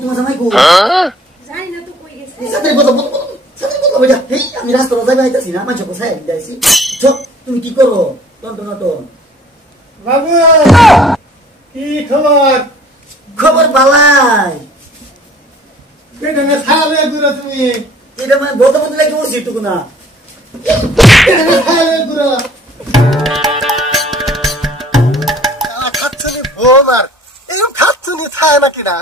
তোমার জামাই কো জানি না তো কই গেছে সাথে বলো বুঝা এই আমি রাস্তা যাই আইতাছি না মানুষ কোথায় যাইছি চল তুমি কি করো টন বাবু কি খবর খবর বালাই এটা না ছালে গুরা তুমি এটা মানে বলতে লাগে বসি টুকু না এটা ছালে গুরা খাচ্ছনি ভোমার এরকম খাচ্ছনি খায় নাকি না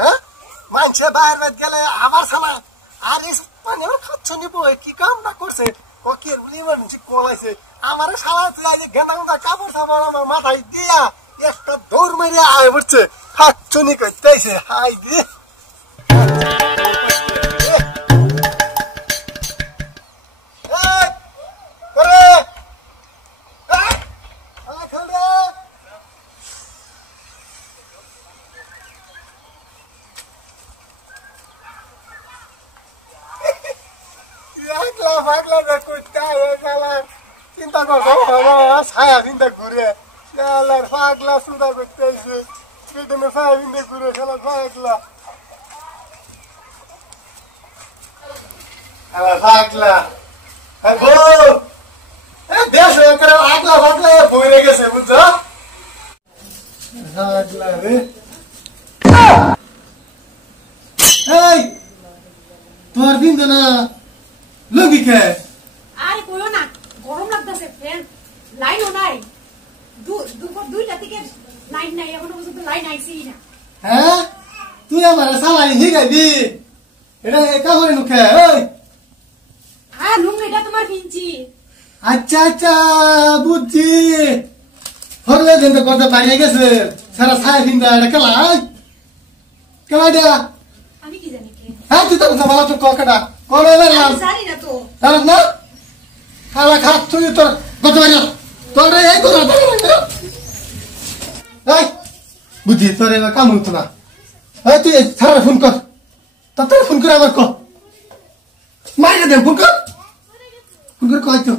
মানছে বাইরে গেলে আবার সালা আর এই পানি আর খাচ্ছনি বই কি কাম না করছে ও কি বলি মানুষ কোলাইছে আমার সালা লাগে গেদা কাপড় সাপড় আমার মাথায় দিয়া একটা দৌড় মেরে আয় পড়ছে খাচ্ছনি করতেছে হাই দিয়ে চিন্তা করবো ছায়া চিন্তা ঘুরে পাগলা সুদা করতে আইসে ছায়া চিন্তা ঘুরে খেলা পাগলা পাগলা দেশ আগলা পাগলা বইরে গেছে বুঝছো পাগলা রে এই তোর দিন তো না লুঙ্গি কে আরে কইও না গরম লাগতেছে ফ্যান লাইনও নাই দুপুর 2টা থেকে লাইন নাই এখনো পর্যন্ত লাইন আইছি না হ্যাঁ তুই আমার সালাই হিগাইবি এটা একা করে নুকে ওই হ্যাঁ লুঙ্গিটা তোমার কিনছি আচ্ছা আচ্ছা বুঝছি হরলে দিন তো কথা বাইরে গেছে সারা ছায়া দিন এটা কেলা দেয়া আমি কি জানি কে হ্যাঁ তুই তো ভালো তো কটা কোন জানি না তো জানাস না খালা খাত তুই তোর কত বাইরে তোর এই কথা এই বুঝি তোর এবার কাম হতো না এই তুই সারা ফোন কর তাড়াতাড়ি ফোন করে আবার কর মাইরে দে ফোন কর কয় তো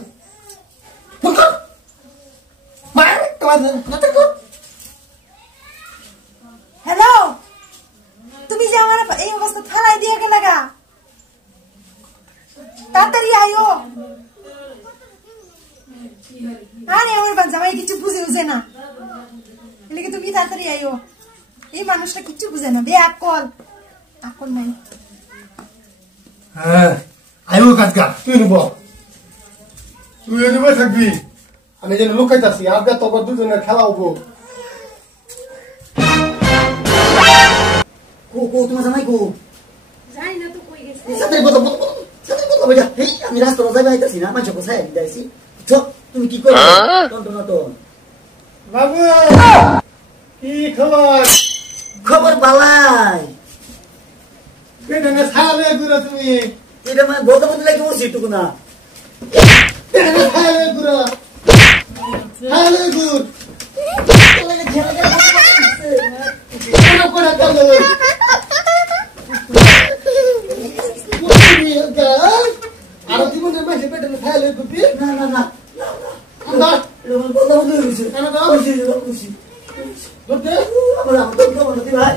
ফোন কর মাইরে তোমার তাড়াতাড়ি কর হ্যালো তুমি যে আমার এই অবস্থা ফেলাই দিয়ে গেলে গা তাড়াতাড়ি আইও আরে আমার জামাই কিছু বুঝে না এদিকে তুমি তাড়াতাড়ি আইও এই মানুষটা কিছু বুঝে না বে আকল নাই হ্যাঁ আইও কাজকা তুই নিব থাকবি আমি যেন লুকাইতাছি আজকে তোর দুজনের খেলা হবো তোমার জামাই কো জানি না তো কই গেছে সাথে বলো বুঝা এই আমি রাস্তা যাই আইতাছি না মানুষ কোথায় যাইছি চল তুমি কি করো টন বাবু কি খবর খবর বালাই এটা না ছালে গুরা তুমি এটা মানে বলতে লাগে বসি টুকু না এটা না ছালে গুরা ছালে গুর কোনা কালো আর জীবনের মাঝে পেটে ছালে গুপি না বলতে কেন দাও খুশি করতে আমার ভাই